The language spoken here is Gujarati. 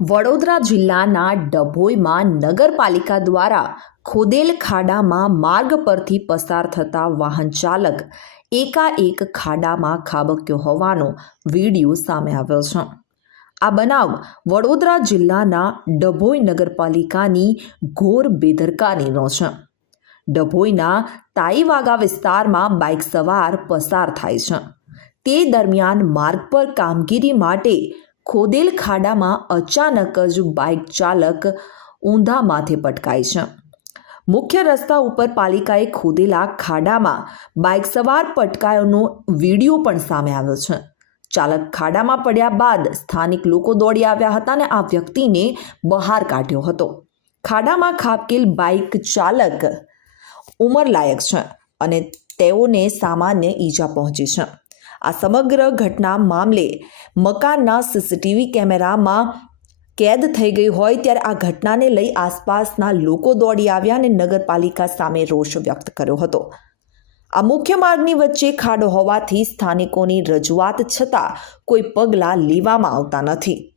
વડોદરા જિલ્લાના ડભોઈમાં નગરપાલિકા દ્વારા ખોદેલ ખાડામાં માર્ગ પરથી પસાર થતા વાહન ચાલક એકાએક ખાડામાં ખાબક્યો હોવાનો વીડિયો સામે આવ્યો છે. આ બનાવ વડોદરા જિલ્લાના ડભોઈ નગરપાલિકાની ઘોર બેદરકારીનો છે. ડભોઈના તાઈવાગા વિસ્તારમાં બાઇક સવાર પસાર થાય છે. તે દરમિયાન માર્ગ પર કામગીરી માટે ખોદેલ ખાડામાં અચાનક જ બાઇક ચાલક ઊંધા માથે પટકાય છે. મુખ્ય રસ્તા ઉપર પાલિકાએ ખોદેલા ખાડામાં બાઇક સવાર પટકાયોનો વીડિયો પણ સામે આવ્યો છે. ચાલક ખાડામાં પડ્યા બાદ સ્થાનિક લોકો દોડી આવ્યા હતા અને આ વ્યક્તિને બહાર કાઢ્યો હતો. ખાડામાં ખાબકેલ બાઇક ચાલક ઉંમરલાયક છે અને તેઓને સામાન્ય ઈજા પહોંચી છે. આ સમગ્ર ઘટના મામલે મકાનના સીસીટીવી કેમેરામાં કેદ થઈ ગઈ હોય ત્યારે આ ઘટનાને લઈ આસપાસના લોકો દોડી આવ્યા અને નગરપાલિકા સામે રોષ વ્યક્ત કર્યો હતો. આ મુખ્ય માર્ગની વચ્ચે ખાડો હોવાથી સ્થાનિકોની રજૂઆત છતાં કોઈ પગલાં લેવામાં આવતા નથી.